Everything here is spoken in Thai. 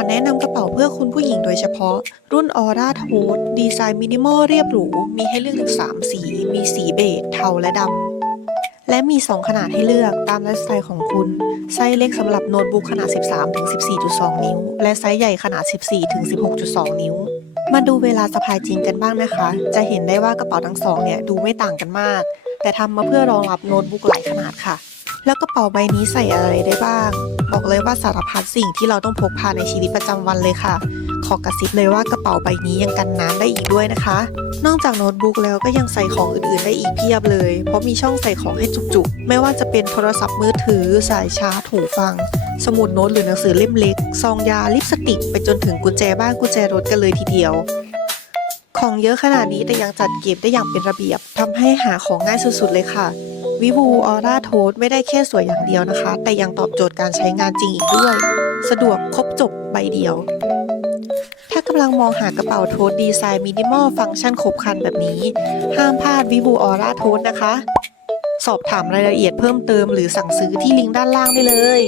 อแนะนำกระเป๋าเพื่อคุณผู้หญิงโดยเฉพาะ รุ่นออร่าโทสดีไซน์มินิมอลเรียบหรู มีให้เลือกถึง 3 สี มีสีเบจเทาและดำ และมี 2 ขนาดให้เลือกตามไลฟ์สไตล์ของคุณ ไซส์เล็กสำหรับโน้ตบุ๊กขนาด 13ถึง14.2 นิ้ว และไซส์ใหญ่ขนาด 14ถึง16.2 นิ้วมาดูเวลาสะพายจริงกันบ้างนะคะ จะเห็นได้ว่ากระเป๋าทั้งสองเนี่ยดูไม่ต่างกันมาก แต่ทำมาเพื่อรองรับโน้ตบุ๊กหลายขนาดค่ะ แล้วกระเป๋าใบนี้ใส่อะไรได้บ้าง เลยว่าสารพัดสิ่งที่เราต้องพกพาในชีวิตประจำวันเลยค่ะ ขอกระซิบเลยว่ากระเป๋าใบนี้ยังกันน้ำได้อีกด้วยนะคะ นอกจากโน้ตบุ๊กแล้วก็ยังใส่ของอื่นๆได้อีกเพียบเลย เพราะมีช่องใส่ของให้จุกๆ ไม่ว่าจะเป็นโทรศัพท์มือถือ สายชาร์จหูฟัง สมุดโน้ตหรือหนังสือเล่มเล็ก ซองยาลิปสติก ไปจนถึงกุญแจบ้านกุญแจรถกันเลยทีเดียวของเยอะขนาดนี้แต่ยังจัดเก็บได้อย่างเป็นระเบียบทำให้หาของง่ายสุดๆเลยค่ะ วิวูออร่าโทสไม่ได้แค่สวยอย่างเดียวนะคะ แต่ยังตอบโจทย์การใช้งานจริงอีกด้วย สะดวกครบจบใบเดียว ถ้ากำลังมองหากระเป๋าโทสดีไซน์มินิมอลฟังก์ชันครบครันแบบนี้ ห้ามพลาดวิวูออร่าโทสนะคะ สอบถามรายละเอียดเพิ่มเติมหรือสั่งซื้อที่ลิงก์ด้านล่างได้เลย